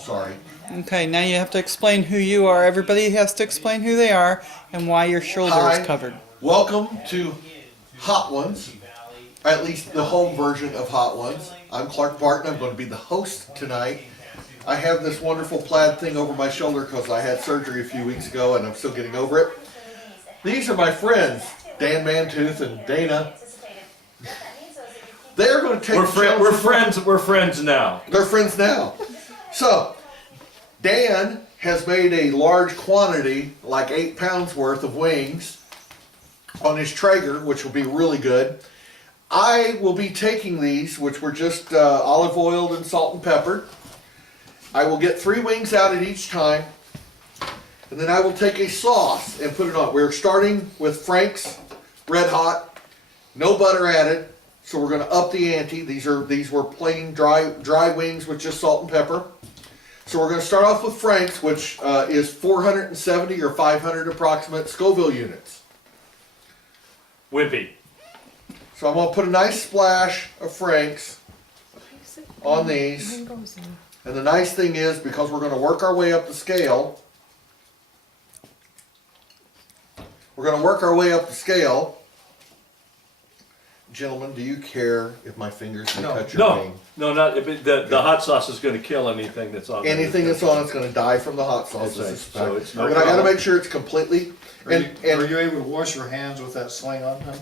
Sorry. Okay, now you have to explain who you are. Everybody has to explain who they are and why your shoulder Hi. is covered. Welcome to Hot Ones, at least the home version of Hot Ones. I'm Clark Barton. I'm going to be the host tonight. I have this wonderful plaid thing over my shoulder because I had surgery a few weeks ago and I'm still getting over it. These are my friends, Dan Mantooth and Dana. They are going to take We're friends now. They're friends now. So, Dan has made a large quantity, like 8 pounds worth of wings on his Traeger, which will be really good. I will be taking these, which were just olive oiled and salt and peppered. I will get 3 wings out at each time, and then I will take a sauce and put it on. We're starting with Frank's Red Hot, no butter added. So we're going to up the ante. These were plain dry wings with just salt and pepper. So we're going to start off with Frank's, which is 470 or 500 approximate Scoville units. Wimpy. So I'm going to put a nice splash of Frank's on these. And the nice thing is, because we're going to work our way up the scale, Gentlemen, do you care if my fingers can touch your wing? No, not if the hot sauce is going to kill anything that's on. Anything that's on it's going to die from the hot sauce. That's right. So it's no but I got to problem. make sure it's completely. Are And you able to wash your hands with that sling on? Huh?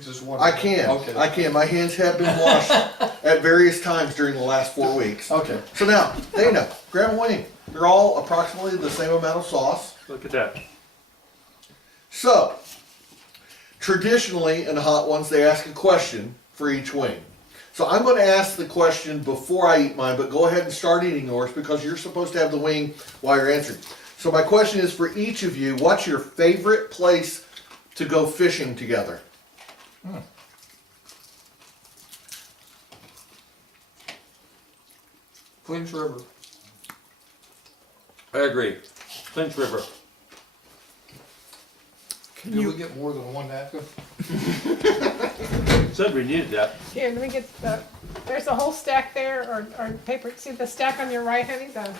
Just one. I can. Okay. I can. My hands have been washed at various times during the last 4 weeks. Okay. So now, Dana, grab a wing. They're all approximately the same amount of sauce. Look at that. So, traditionally in Hot Ones, they ask a question for each wing. So I'm going to ask the question before I eat mine, but go ahead and start eating yours because you're supposed to have the wing while you're answering. So my question is for each of you, what's your favorite place to go fishing together? Clinch River. I agree. Clinch River. Do we get more than one napkin? Said we needed that. Here, let me get the, there's a whole stack there, or paper, see the stack on your right, honey, the,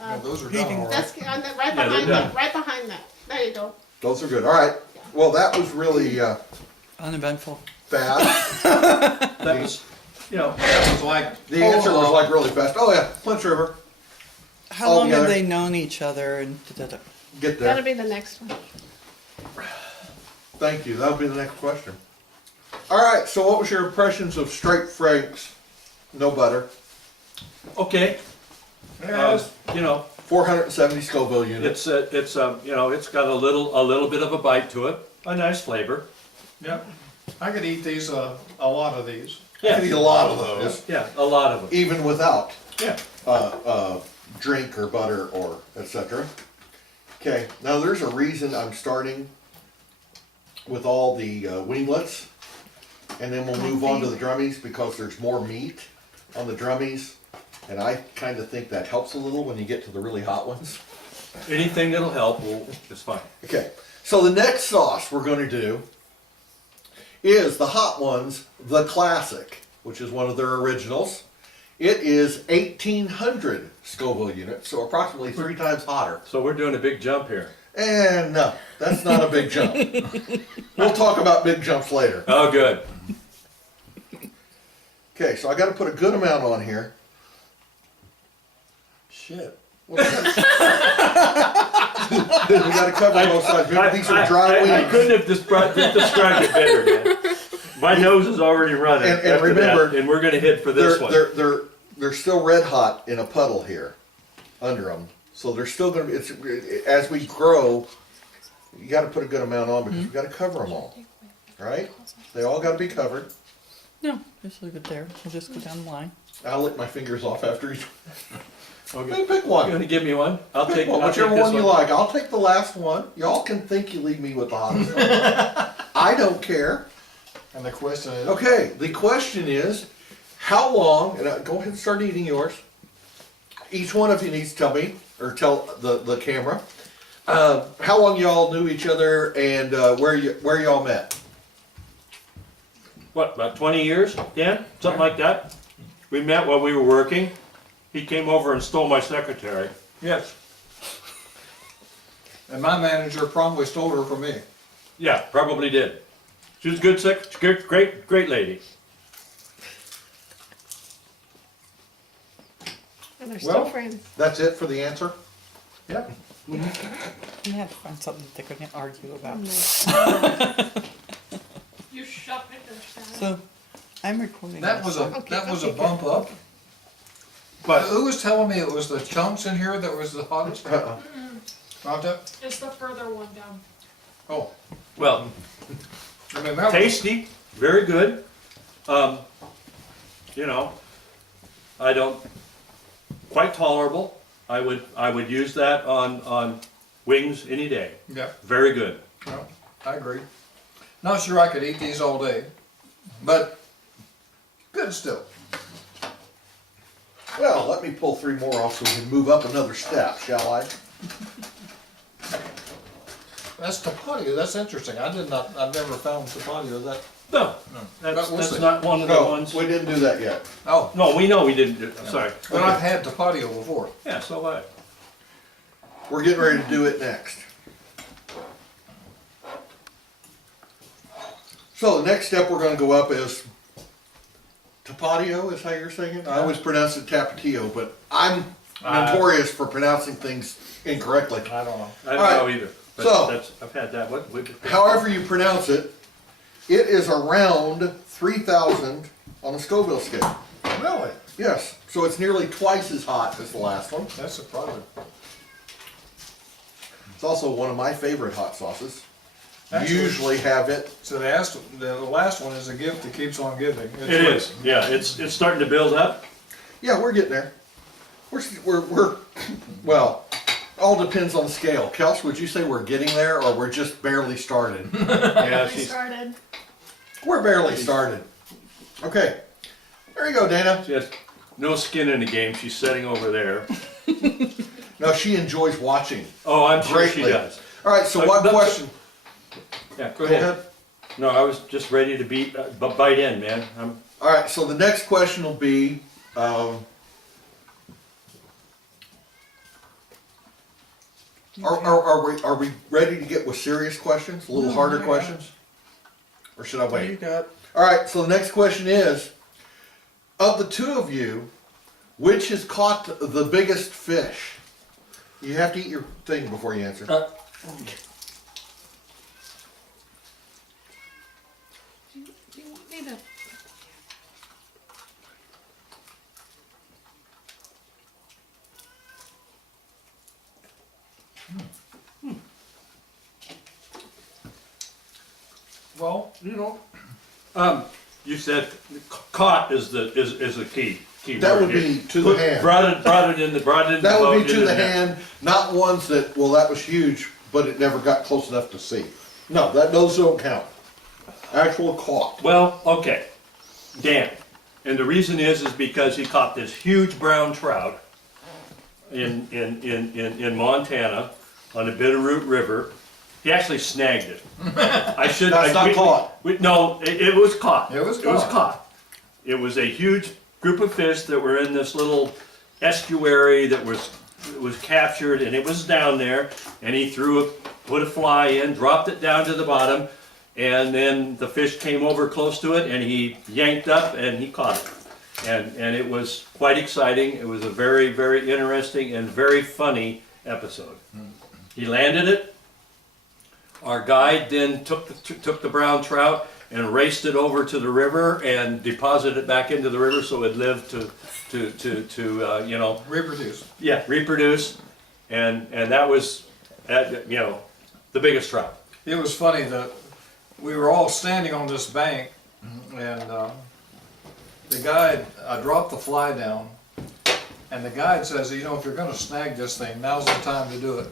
Yeah, those are done all right. that's on the, right Yeah, they're behind done. that, right behind that, there you go. Those are good. All right. Well, that was really Uneventful. fast. That was, That was like. The answer was like really fast. Oh yeah, Clinch River. How All long together. have they known each other? And da-da-da? Get That'll there. be the next one. Thank you. That'll be the next question. All right. So, what was your impressions of straight Frank's, no butter, okay. 470 Scoville units? It's got a little bit of a bite to it. A nice flavor. Yep. I could eat these, a lot of these. I could eat a lot of those, Yeah, a lot of them. even without Yeah. drink or butter or etc. Okay. Now, there's a reason I'm starting with all the winglets, and then we'll move on to the drummies because there's more meat on the drummies, and I kind of think that helps a little when you get to the really hot ones. Anything that'll help is fine. Okay, so the next sauce we're going to do is the Hot Ones, the Classic, which is one of their originals. It is 1,800 Scoville units, so approximately 3 times hotter. So we're doing a big jump here. And no, that's not a big jump. We'll talk about big jumps later. Oh, good. Okay, so I got to put a good amount on here. Shit. What is that? We got to cover both sides. Maybe these are dry I wings. couldn't have described it better, man. My nose is already running. And after remember, that, and we're going to hit for this one. They're still red hot in a puddle here under them. So they're still going to be, as we grow, you got to put a good amount on because we got to cover them all. Right? They all got to be covered. No, just leave it there. We'll just go down the line. I'll lick my fingers off after each. Okay. Hey, pick You one. going to give me one? I'll Pick take one, I'll take whichever this one you like. I'll take the last one. Y'all can think you leave me with the hottest one. I don't care. And the question is. Okay, the question is, how long, and go ahead and start eating yours. Each one of you needs to tell me, or tell the camera, how long y'all knew each other and where y'all met. What, about 20 years, Dan? Something like that? We met while we were working. He came over and stole my secretary. Yes. And my manager probably stole her from me. Yeah, probably did. She was a good great lady. And they're Well- still friends. That's it for the answer? Yeah. You have to find something that they're going to argue about. You shut it. So, I'm recording. That was a, Okay, that was a okay, bump up. But Who was telling me it was the chunks in here that was the hottest? Not that? It's the further one down. Oh, well, I mean, that was, tasty, very good. You know, I don't quite tolerable. I would use that on wings any day. yeah, Very good. no, I agree. Not sure I could eat these all day, but good still. Well, let me pull 3 more off so we can move up another step, shall I? That's tapatio, that's interesting. I've never found tapatio that, No, But that's, we'll that's see. not one of the No, ones. we didn't do that yet. oh, No, we know we didn't do. Sorry. but I've had tapatio before. Yeah, so have I. We're getting ready to do it next. So the next step we're gonna go up is Tapatio, is how you're saying it? I always pronounce it Tapatio, but I'm notorious for pronouncing things incorrectly. I don't know. I don't All right, know either. But so- that's, I've had that. What? However you pronounce it, it is around 3,000 on the Scoville scale. Really? Yes, so it's nearly twice as hot as the last one. That's surprising. It's also one of my favorite hot sauces. Actually- Usually have it. So the last one is a gift that keeps on giving. It is. Yeah, it's starting to build up. Yeah, we're getting there. We're well, all depends on the scale. Kels, would you say we're getting there or we're just barely started? Yeah, We she's. started. We're barely started. Okay, there you go, Dana. She has no skin in the game. She's sitting over there. No, she enjoys watching Oh, I'm sure she greatly. does. All right, so what No, question? Yeah, go ahead. No, I was just ready to bite in, man. All right, so the next question will be, are we ready to get with serious questions, a little harder questions? Or should I You wait? got. All right, so the next question is, of the two of you, which has caught the biggest fish? You have to eat your thing before you answer. Do you want me to? Well, you know, You said caught is the key That word would here. be to the hand. Brought it in the That would boat, be to in the net. hand, not ones that, well, that was huge, but it never got close enough to see. No, those don't count. Actual caught. Well, okay, Dan, and the reason is because he caught this huge brown trout in Montana on the Bitterroot River. He actually snagged it. I should. That's not caught. No, it was caught. It was It was caught. caught. It was a huge group of fish that were in this little estuary that was captured, and it was down there. And he put a fly in, dropped it down to the bottom, and then the fish came over close to it, and he yanked up and he caught it. And it was quite exciting. It was a very, very interesting and very funny episode. He landed it. Our guide then took the brown trout and raced it over to the river and deposited it back into the river so it lived to reproduce. reproduce, and that was the biggest trout. It was funny that we were all standing on this bank, and the guide, I dropped the fly down, and the guide says, you know, if you're going to snag this thing, now's the time to do it.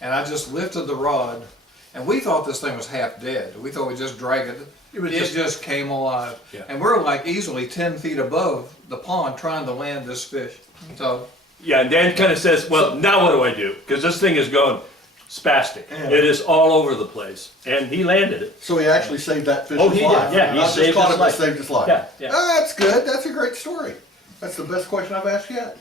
And I just lifted the rod, and we thought this thing was half dead. We thought we'd just drag it. It Just came alive. Yeah. And we're like easily 10 feet above the pond trying to land this fish. So, Yeah, and Dan kind of says, well, now what do I do? Because this thing is going spastic. Yeah. It is all over the place. And he landed it. So he actually saved that fish's Oh, he did. life. Yeah, he Not just saved caught his it, but life. saved his life. Yeah, yeah. Ah, that's good. That's a great story. That's the best question I've asked yet.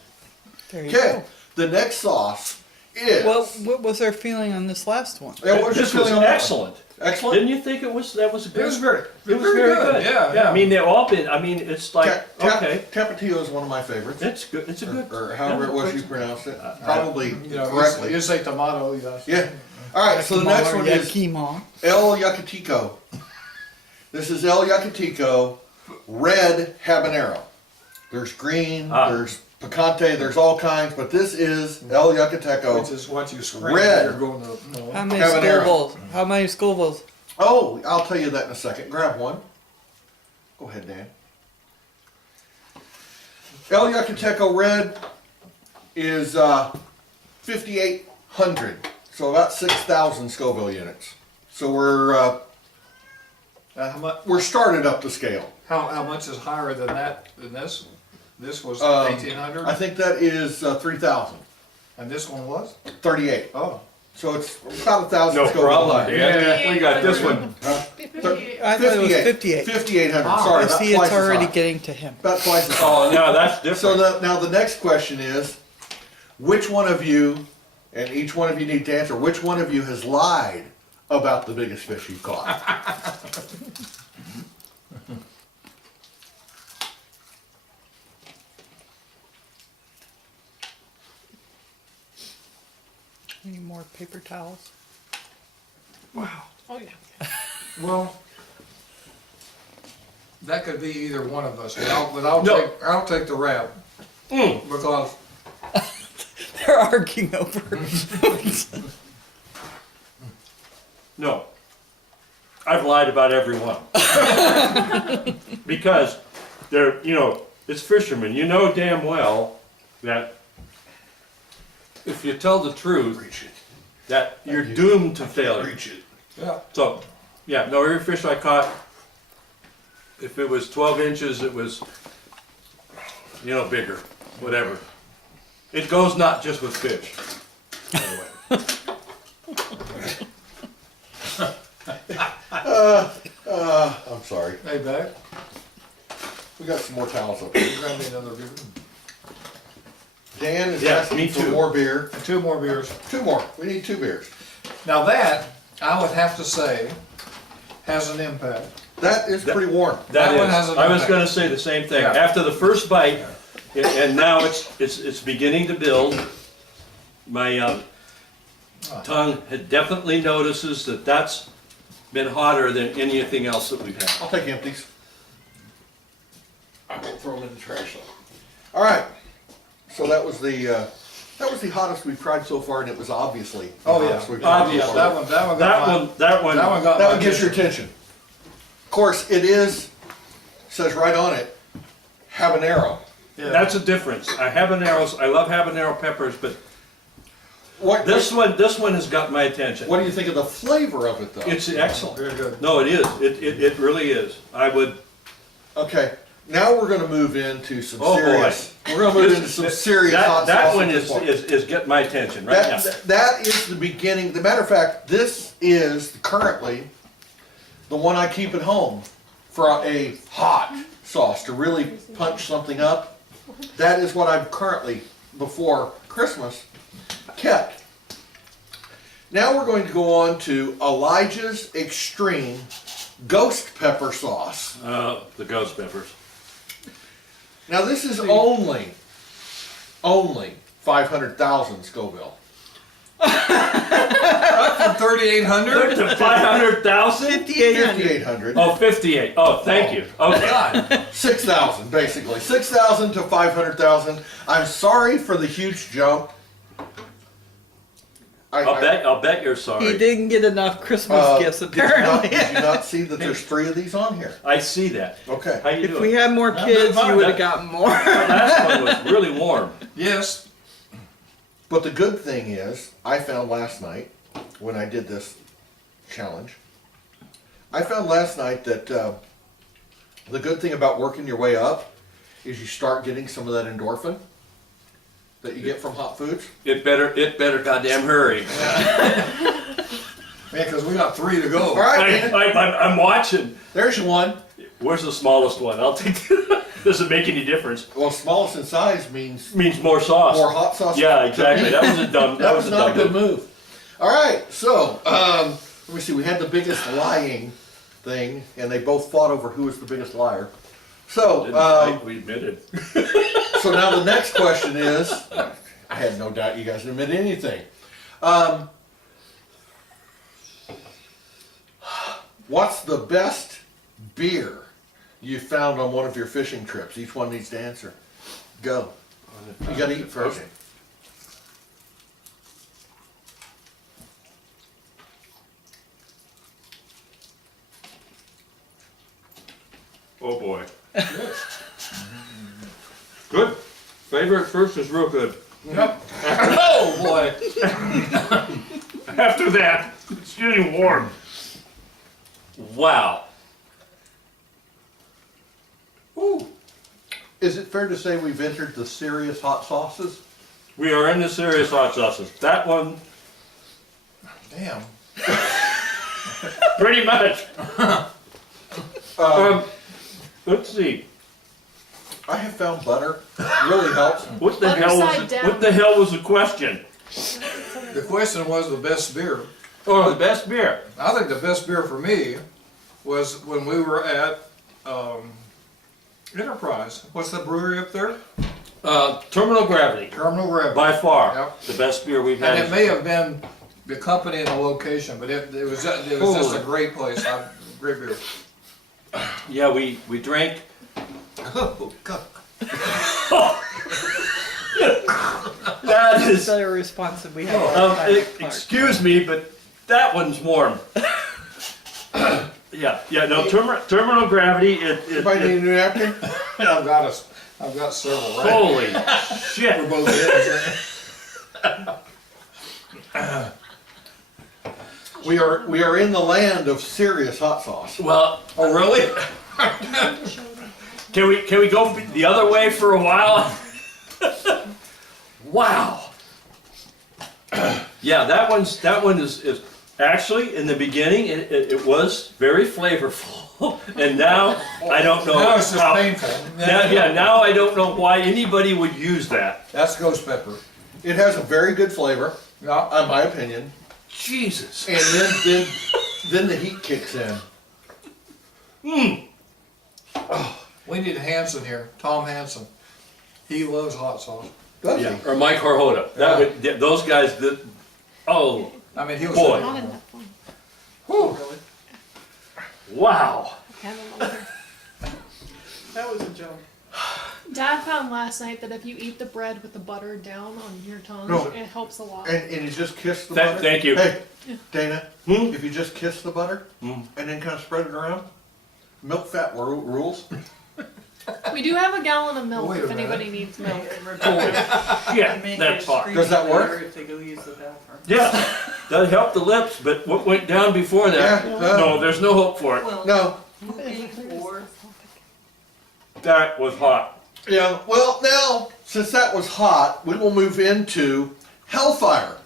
There you Okay, the next sauce is. go. Well, what was our feeling on this last one? Yeah, what was your This was feeling on that one? excellent. Excellent. Didn't you think that was a It good? was very, It was very good. Yeah. I mean, they've all been. I mean, it's like okay, Tapatio is one of my favorites. it's good. It's a good. Or however it was you pronounced it. Probably you know, correctly. You say tomato, yes. Yeah. All right. So the next one is Yakima. El Yucateco. This is El Yucateco red habanero. There's green. There's picante. There's all kinds, but this is El Yucateco. Which is what you scream Red. when you're going to, no. How many Habanero. Scovilles? How many Scovilles? Oh, I'll tell you that in a second. Grab one. Go ahead, Dan. El Yucateco red is 5,800, so about 6,000 Scoville units. So we're started up the scale. How much is higher than that, than this? This was I 1,800, think that is 3,000, and this one was? 38. Oh. So it's about 1,000 No Scoville problem, higher. Dan. We got this one. I thought it was 58. 5,800. Ah, Sorry, I about see twice it's as already high. getting to him. About twice as high. Oh, no, that's So different. now the next question is, which one of you, and each one of you need to answer, which one of you has lied about the biggest fish you've caught? Any more paper towels? Oh, yeah. Well, that could be either one of us, but I'll No. take the rap. Because They're arguing over. No. I've lied about every one. Because they're, it's fishermen. You know damn well that if you tell the truth, that you're doomed to failure. yeah, So, yeah, no, every fish I caught, if it was 12 inches, it was, bigger, whatever. It goes not just with fish. I'm sorry. hey, back. We got some more towels up here. Grab me another beer. Dan is Yeah, asking me for too. more beer. And 2 more beers. 2 more. We need 2 beers. Now that, I would have to say, has an impact. That is pretty warm. That one is. has an I was impact. gonna say the same thing. Yeah. After the first bite, and now it's beginning to build, my tongue definitely notices that that's been hotter than anything else that we've had. I'll take empties. I won't throw them in the trash though. All right. So that was the hottest we've tried so far, and it was obviously the Oh, yeah. hottest we've tried Obvious. so That far. one got That my, one, that one. that one got That my one gets your attention. Of course, it is, says right on it, habanero. Yeah. That's a difference. Habaneros, I love habanero peppers, but What, this one has got my attention. what do you think of the flavor of it though? It's excellent. Very good. No, it is. It really is. I would. Okay, now we're gonna move into some Oh, boy. serious, we're gonna move into some serious hot That sauce one at this point. is getting my attention right now. That is the beginning. The matter of fact, this is currently the one I keep at home for a hot sauce to really punch something up. That is what I've currently, before Christmas, kept. Now we're going to go on to Elijah's Extreme Ghost Pepper Sauce. The ghost peppers. Now this is only 500,000 Scoville. From 3,800? To 500,000? 5,800. 5,800. Oh, 58. Oh, thank you. Okay. God. 6,000 basically. 6,000 to 500,000. I'm sorry for the huge jump. I'll bet you're He sorry. didn't get enough Christmas gifts, apparently. Did you not see that there's 3 of these on here? I see that. Okay. How you If doing? we had more kids, you would have gotten more. The last one was really warm. Yes. But the good thing is, I found last night, when I did this challenge, I found last night that the good thing about working your way up is you start getting some of that endorphin that you get from hot foods. It better goddamn hurry. Yeah, because we got 3 to go. All right, Dan, I'm watching. there's your one. Where's the smallest one? I'll take Doesn't make any difference. Well, smallest in size means Means more sauce. more hot sauce. Yeah, exactly. That was a dumb. That was not a good move. move. All right, so let me see. We had the biggest lying thing, and they both fought over who was the biggest liar. So, Didn't fight, we admitted. so now the next question is, I had no doubt you guys admit anything. What's the best beer you found on one of your fishing trips? Each one needs to answer. Go. You gotta eat first. Okay. Oh boy. Good. Flavor at first is real good. Yep. Oh, boy. After that, it's getting warm. Wow. Ooh. Is it fair to say we've entered the serious hot sauces? We are into serious hot sauces. That one, Damn. pretty much. Let's see. I have found butter. Really helps. What the Butter hell side was down. what the hell was the question? The question was the best beer. Oh, the best beer. I think the best beer for me was when we were at Enterprise. What's the brewery up there? Terminal Gravity. Terminal Gravity. By far, Yep. the best beer we've And had. it may have been the company and the location, but it was just a Holy. great place. Great beer. Yeah, we drank. Oh, God. That It's is. the response that we have. Excuse me, but that one's warm. yeah. No, terminal gravity. Anybody need a new napkin? I've got several. Right? Holy shit! Both ends. We are in the land of serious hot sauce. Well, Oh, really? can we go the other way for a while? Wow. Yeah, that one is actually in the beginning it was very flavorful, and now I don't know. Now it's just how- painful. Now I don't know why anybody would use that. That's ghost pepper. It has a very good flavor, Yeah. in my opinion. Jesus. And then the heat kicks in. We need Hanson here, Tom Hanson. He loves hot sauce. Does Yeah, he? or Mike Horhota. Those guys. Oh, I mean, he was. Boy. Not enough fun. Whew. wow. Have another. That was a joke. Dad found last night that if you eat the bread with the butter down on your tongue, No. it helps a lot. And you just kiss the Tha- butter? thank you. Hey, Dana, Hmm? if you just kiss the butter and then kind of spread it around, milk fat rules. We do have a gallon of milk Wait a if minute. anybody needs milk. Yeah, that's hot. Does that work? To go use the bathroom. Yeah, that helped the lips, but what went down before that? Yeah, No, there's no hope for it. No. That was hot. Yeah, well, now, since that was hot, we will move into Hellfire.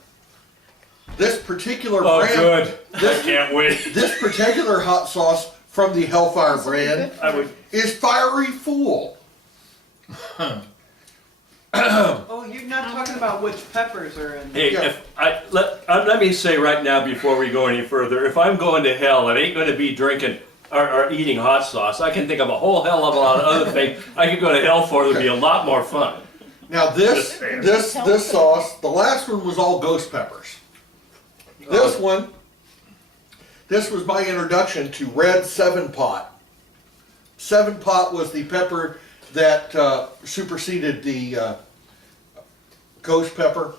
This particular Oh, brand, good. I can't wait. this particular hot sauce from the Hellfire brand I would. is Fiery Fool. Oh, you're not talking about which peppers are in. Hey, Yeah. let me say right now before we go any further, if I'm going to hell, it ain't going to be drinking or eating hot sauce. I can think of a whole hell of a lot of other things I could go to hell for. That'd be a lot more fun. Now Just saying. this sauce, the last one was all ghost peppers. This one, this was my introduction to red 7-pot. 7-pot was the pepper that superseded the ghost pepper,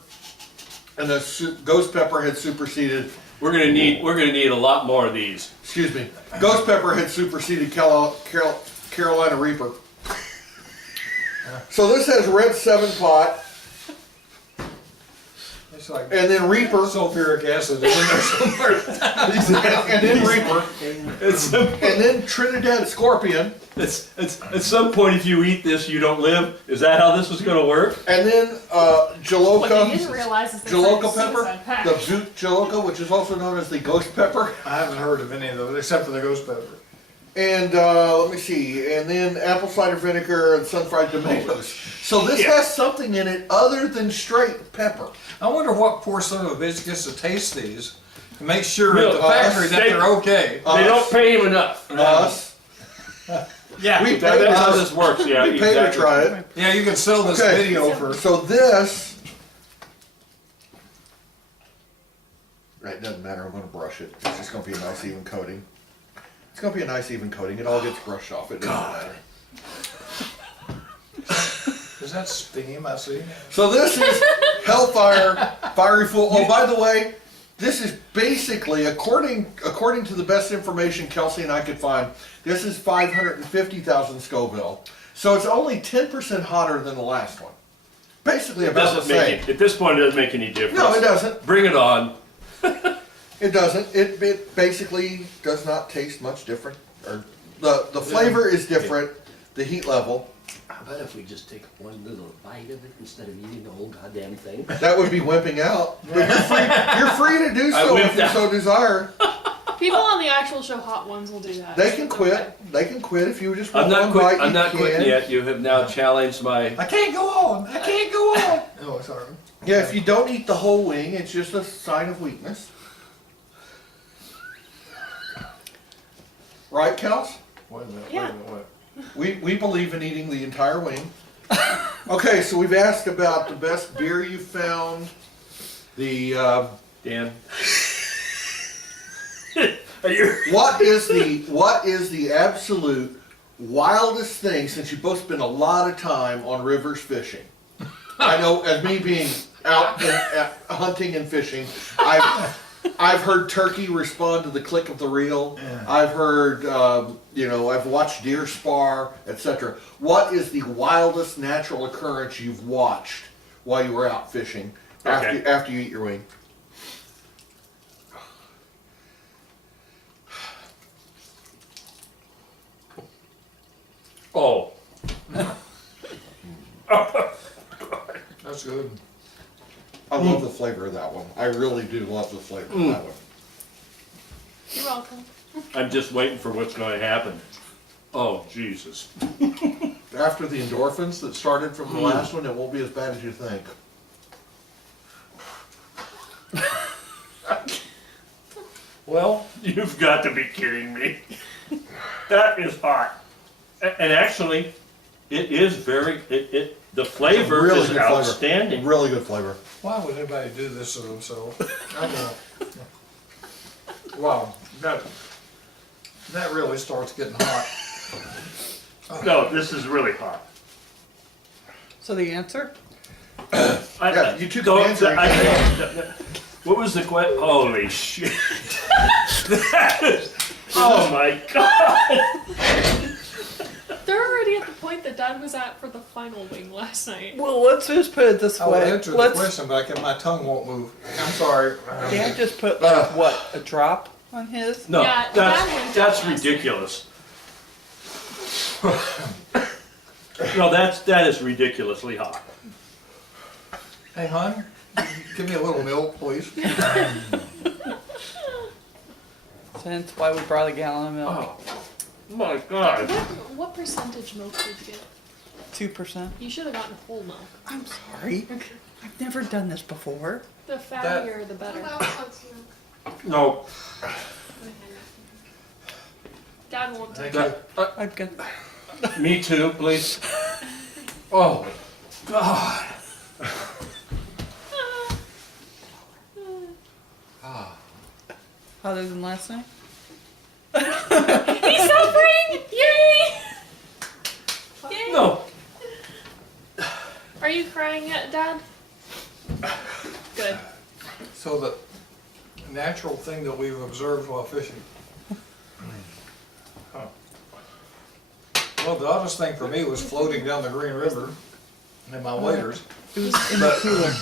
and the ghost pepper had superseded. We're gonna need a lot more of these. Excuse me, ghost pepper had superseded Carolina Reaper. So this has red 7-pot, It's like and then Reaper, sulfuric acid is in there somewhere. and then Reaper, It's, and then Trinidad Scorpion, at some point, if you eat this, you don't live. Is that how this was gonna work? and then What they Jaloka, didn't realize is they Jaloka said pepper, suicide pact. the Zoot Jaloka, which is also known as the ghost pepper, I haven't heard of any of those except for the ghost pepper. and let me see, and then apple cider vinegar and sun-fried tomatoes. So this Yeah. has something in it other than straight pepper. I wonder what poor son of a bitch gets to taste these to make sure Real- at the factory that they- they're okay. They don't pay him enough. Us, Yeah, we that- paid that's how us- this works. Yeah, we paid to exactly. try it. Yeah, you can sell this Okay. video for. So this, it doesn't matter, I'm gonna brush it. It's just gonna be a nice even coating. It's gonna be a nice even coating. It all gets brushed off. It doesn't matter. Is that steam I see? So this is Hellfire Fiery Full. Oh, by the way, this is basically, according to the best information Kelsey and I could find, this is 550,000 Scoville. So it's only 10% hotter than the last one. Basically It about the doesn't make same. it, at this point, it doesn't make any difference. No, it doesn't. Bring it on. It doesn't. It basically does not taste much different. Or the flavor is different. The heat level. How about if we just take one little bite of it instead of eating the whole goddamn thing? That would be wimping out. But you're free to do I so if wimped you out. so desire. People on the actual show Hot Ones will do that. They can quit. They can quit if you just want I'm not one quit. bite. I'm you not can. quitting yet. You have now challenged my. I can't go on. I can't go on. Oh, sorry. Yeah, if you don't eat the whole wing, it's just a sign of weakness. Right, Kels? Wait a minute. Yeah. Wait a minute. Wait. We believe in eating the entire wing. Okay, so we've asked about the best beer you found. The Dan. Are you? what is the absolute wildest thing, since you both spend a lot of time on rivers fishing? I know, as me being out hunting and fishing, I've heard turkey respond to the click of the reel. I've heard, I've watched deer spar, etc. What is the wildest natural occurrence you've watched while you were out fishing Okay. after you eat your wing? Oh. That's good. I love the flavor of that one. I really do love the flavor of that one. You're welcome. I'm just waiting for what's going to happen. Oh Jesus. After the endorphins that started from the last one, it won't be as bad as you think. Well, You've got to be kidding me. That is hot. And actually, it is very. The flavor Really is good flavor. outstanding. Really good flavor. why would anybody do this to themselves? I don't know. Wow, that really starts getting hot. No, this is really hot. So the answer? Yeah, you took Don't- the answer. What was the question? Holy shit. Oh my god. They're already at the point that Dad was at for the final wing last night. Well, let's just put it this I will way. answer the Let's. question, but my tongue won't move. I'm sorry. Dan just put like what, a drop on his? No, Yeah, Dad went that's down last ridiculous. No, that is ridiculously hot. Hey, hon, give me a little milk, please. Hence why we brought a gallon of milk. Oh my god. What percentage milk did you get? 2%. You should have gotten whole milk. I'm sorry. I've never done this before. The fattier, the better. No, Dad won't take Thank it. you. I've got. me too, please. Oh god. Hotter than last night? He's suffering! Yay! Yay! No. Are you crying yet, Dad? Good. So the natural thing that we've observed while fishing. Huh. Well, the oddest thing for me was floating down the Green River in my waders. It was in the cooler.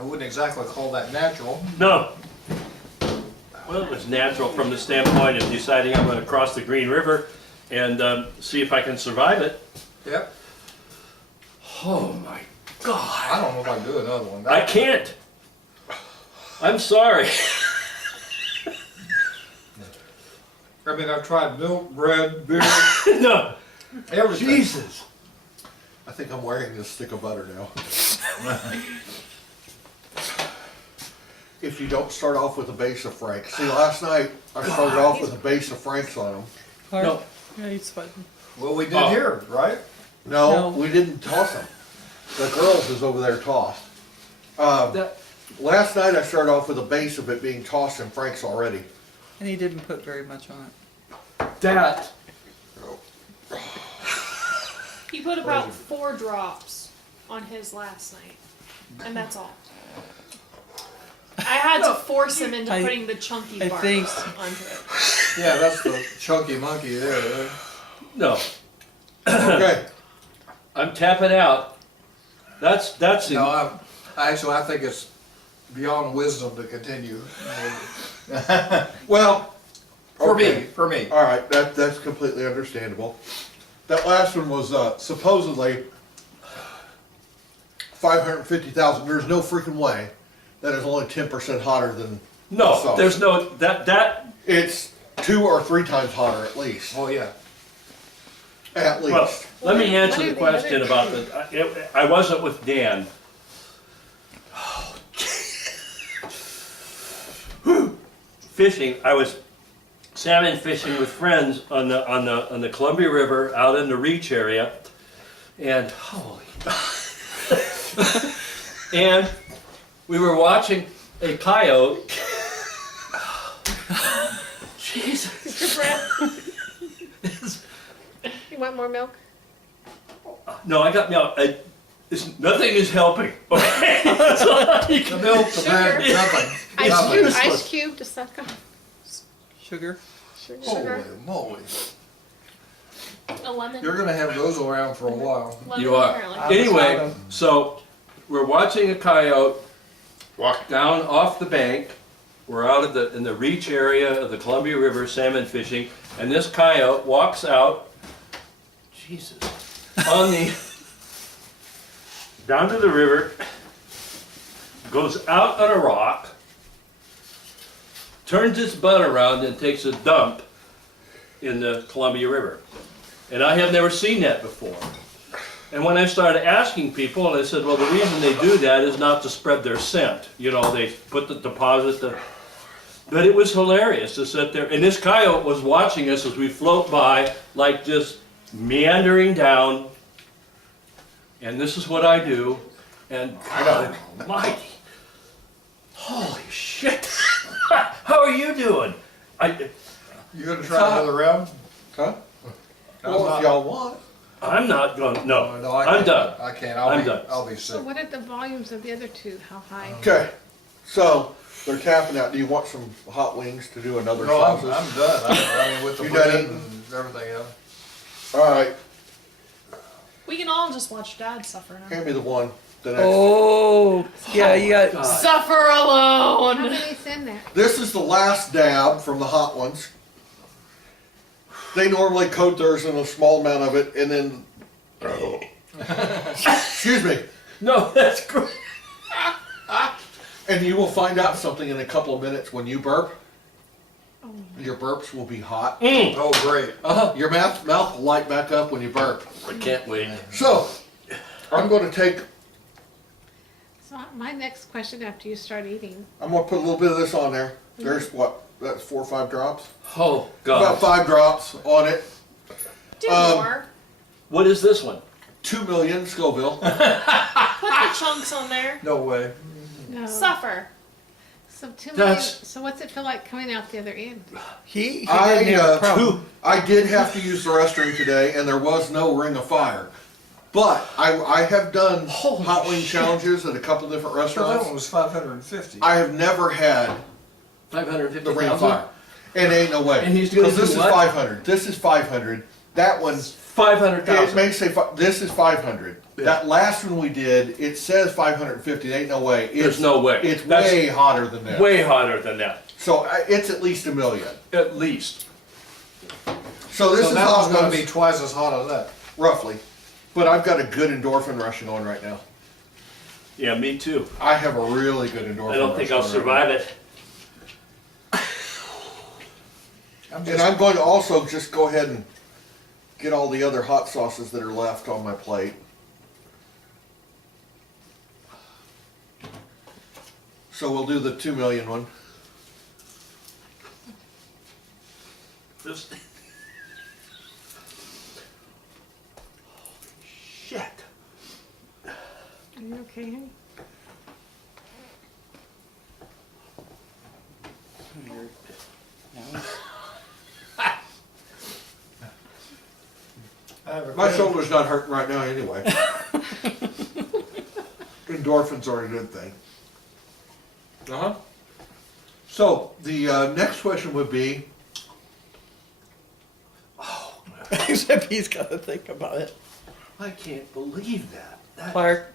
I wouldn't exactly call that natural. No. Well, it was natural from the standpoint of deciding I'm going to cross the Green River and see if I can survive it. Yep. Oh my god. I don't know if I can do another one. I can't. I'm sorry. I mean, I've tried milk, bread, beer, No, everything. Jesus. I think I'm wearing this stick of butter now. If you don't start off with a base of Franks. See, last night I started off with a base of Franks on them. Clark? No. Yeah, he's sweating. Well, we did Oh. here, right? No, No. we didn't toss them. The girls is over there tossed. That, Last night I started off with a base of it being tossed in Franks already. And he didn't put very much on it. that, He put about 4 drops on his last night, and that's all. I had to force him into I- putting the chunky I bark think- onto it. Yeah, that's the chunky monkey there. no, Okay. I'm tapping out. That's, No, I think it's beyond wisdom to continue. Well, For okay. me, for me. All right, that's completely understandable. That last one was supposedly 550,000. There's no freaking way that is only 10% hotter than no, salt. there's no, that, It's 2 or 3 times hotter at least. Oh, yeah. At least. well, let me What answer are the the question other about two? I wasn't with Dan. Fishing, I was salmon fishing with friends on the Columbia River out in the Reach area, and holy, and we were watching a coyote. Jesus. Your breath. You want more milk? No, I got milk. Nothing is helping. Okay, that's all I The milk, the bread, Sugar. nothing. Ice Nothing. cube, useless. ice cube to suck on. Sugar? Sugar. Holy moly. A lemon. You're gonna have those around for a while. Lemon You are. apparently. I was Anyway, out of- so we're watching a coyote walk down off the bank. We're out of in the Reach area of the Columbia River salmon fishing, and this coyote walks out. Jesus. On the down to the river, goes out on a rock, turns its butt around and takes a dump in the Columbia River. And I have never seen that before. And when I started asking people, and I said, well, the reason they do that is not to spread their scent. You know, they put the deposit, but it was hilarious to sit there. And this coyote was watching us as we float by, like just meandering down. And this is what I do. And God almighty, holy shit. How are you doing? You gonna try another round? Huh? I'm Well, not- if y'all want. I'm not going, no, No, I I'm can't. done. I can't. I'm done. I'll be So sick. what are the volumes of the other two? How high? Okay. So they're tapping out. Do you want some hot wings to do another No, I'm sausage? done. I mean, with the You done bread eating? and everything else. All right. We can all just watch Dad suffer now. Hand me the one. The next. Oh, yeah, you got. God. Suffer How alone. many's in there? This is the last dab from the hot ones. They normally coat theirs in a small amount of it, and then. Excuse me. No, that's great. And you will find out something in a couple of minutes when you burp. Oh, Your burps will be hot. Oh, great. Your mouth will light back up when you burp. I can't wait. So, I'm going to take. so my next question after you start eating, I'm going to put a little bit of this on there. There's what? That's 4 or 5 drops. Oh, About God. 5 drops on it. Do Um, more. What is this one? 2 million Scoville. Put the chunks on there. No way. no. Suffer. So 2 million. That's- So what's it feel like coming out the other end? He didn't have a problem. I did have to use the restroom today, and there was no ring of fire. But I have done Holy hot wing shit. challenges at a couple different So that one restaurants. was 550. I have never had the ring of 550,000? fire. And ain't no way. And he's gonna 'Cause this do is what? 500. This is 500. That one's. It 500,000. may say this is 500. Yeah. That last one we did, it says 550. There ain't no way. There's no way. It's That's way hotter than that. way hotter than that. So it's at least 1 million. At least. So this So is that hot one's gonna ones, be twice as hot as that. roughly. But I've got a good endorphin rushing on right now. Yeah, me too. I have a really good endorphin. I don't think I'll rushing on right survive it. I'm And just, I'm going to also just go ahead and get all the other hot sauces that are left on my plate. So we'll do the 2 million one. This. Shit. Are you okay, honey? I have a My feeling- shoulder's not hurting right now anyway. Endorphins are a good thing. Uh-huh. So, the next question would be, Except he's got to think about it. I can't believe that. That Clark.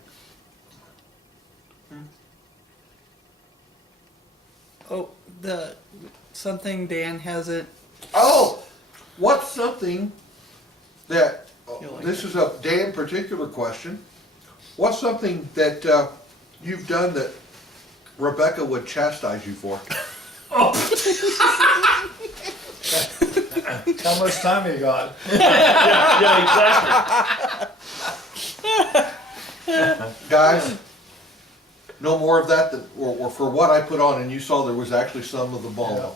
Oh, the something Dan hasn't. oh, what's something that, You like this is a damn particular question. What's something that you've done that Rebecca would chastise you for? How much time you got? yeah, exactly. Guys, no more of that, or for what I put on, and you saw there was actually some of the bone.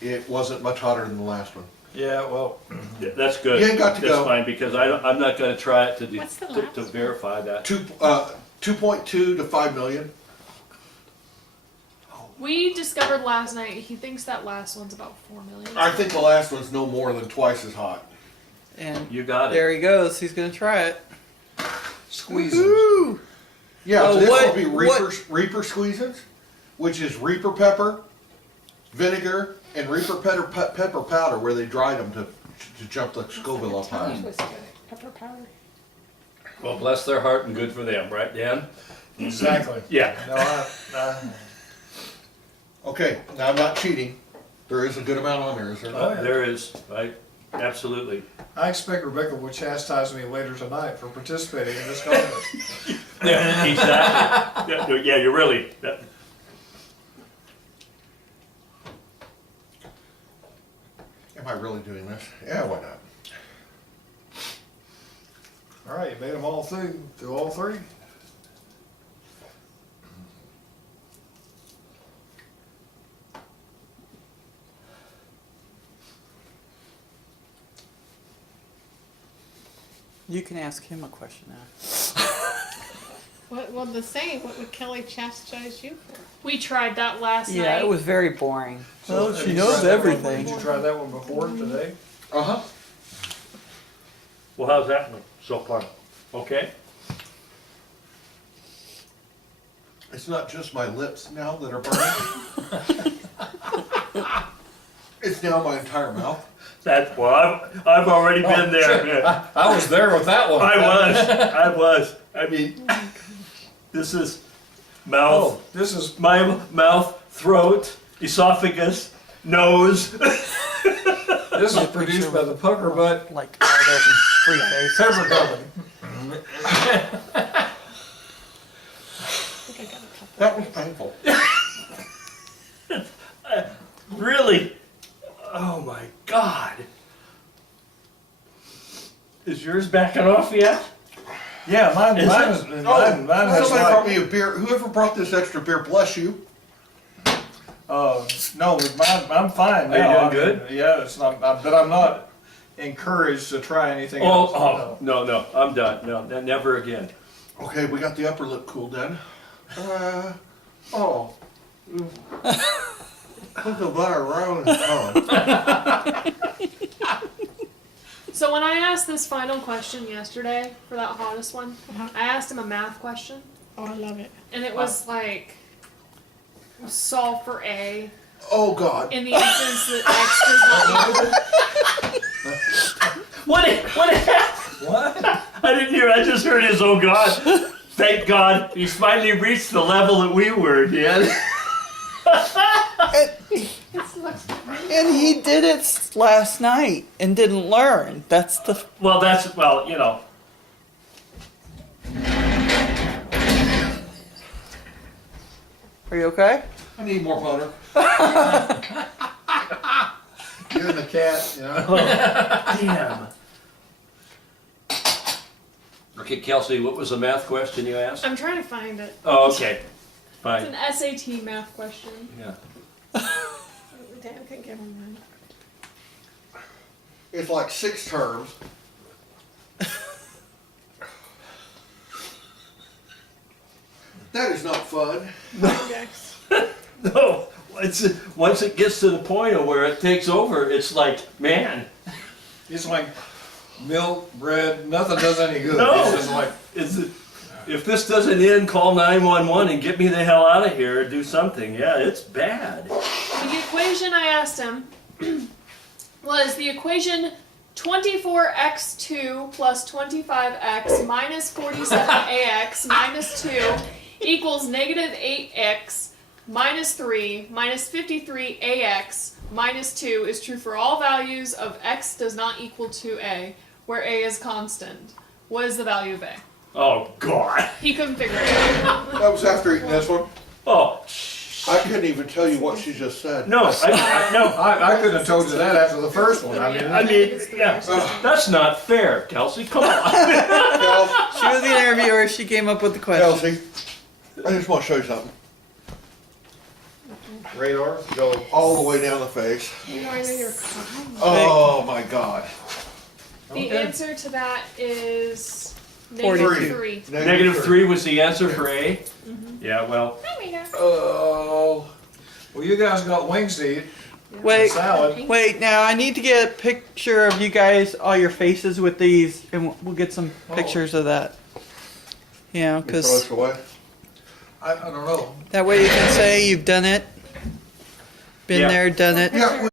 It wasn't much hotter than the last one. Yeah, well, Yeah, that's good. You ain't got to That's go. fine because I'm not going to try it to What's the to last verify that. 2.2 to 5 million. We discovered last night. He thinks that last one's about 4 million. I think the last one's no more than twice as hot. And You got it. there he goes. He's gonna try it. squeeze Woo! Yeah, Oh, this what- will be Reaper squeezes, which is Reaper pepper, vinegar, and Reaper pepper powder, where they dried them to jump the Scoville up high. Was good. Pepper powder. Well, bless their heart and good for them, right, Dan? Exactly. Yeah. No, Okay, now I'm not cheating. There is a good amount on there, is there Oh, not? yeah. There is, right? Absolutely. I expect Rebecca will chastise me later tonight for participating in this contest. Yeah, exactly. Yeah, you really. Am I really doing this? Yeah, why not? All right, you made them all through all three? You can ask him a question now. Well, the same. What would Kelly chastise you for? We tried that last Yeah, night. it was very boring. So Oh, have she you knows tried that one- everything. Did you try that one before today? Uh-huh. Well, how's that one so far? Okay? It's not just my lips now that are burning. It's now my entire mouth. Well, I've already been there. Yeah. I was there with that one. I was. I mean, this is mouth, Oh, this is, my mouth, throat, esophagus, nose. this is produced by the Pucker Butt Like all those free faces. Pepper Company. I think I got a couple. That was painful. Really? Oh my God. Is yours backing off yet? Yeah, mine Is has Somebody not. brought me a beer. Whoever brought this extra beer, bless you. No, with mine, I'm fine Are you now. doing I mean, yeah, it's not, but I'm not encouraged to try anything else. No, I'm done. No, never again. Okay, we got the upper lip cooled then. Put the butter around the tongue. So when I asked this final question yesterday for that hottest one, Uh-huh. I asked him a math question, Oh, I love it. and it was like solve for A Oh God. in the instance that X does not equal. What? What? I didn't hear. I just heard his. Oh God! Thank God, he's finally reached the level that we were, Dan. This looks great. And he did it last night and didn't learn. That's the. Well, you know. Are you okay? I need more butter. You and the cat, you know. Damn. Okay, Kelsey, what was the math question you asked? I'm trying to find it. Oh, okay. It's Fine. an SAT math question. Yeah. Dan can give him It's like 6 terms. That is not fun. one. Next. No, once it gets to the point of where it takes over, it's like, man, It's like milk, bread, nothing does any good. No. It's just like, if this doesn't end, call 911 and get me the hell out of here or do something. Yeah, it's bad. The equation I asked him was the equation 24x2 plus 25x minus 47ax minus 2 equals negative 8x minus 3 minus 53ax minus 2 is true for all values of x does not equal to a, where a is constant. What is the value of a? Oh, God. He couldn't figure it out. That was after eating this one. Oh, I couldn't even tell you what she just said. no, no. I couldn't have told you that after the first one. I mean, Yeah, that's not fair, Kelsey. Come on. Kelsey, She was the interviewer. She came up with the question. Kelsey, I just want to show you something. radar, go. All the way down the face. You know, I know you're crying. Oh my God. The Okay. answer to that is 43. -3. Negative 3 was the answer for A? Yeah, well, Oh. Well, you guys got wings to eat. Wait, Salad. wait. Now I need to get a picture of you guys, all your faces with these, and we'll get some pictures of that. You know, You throw because this away? I don't know. that way you can say you've done it, been Yeah. there, done it. Yeah.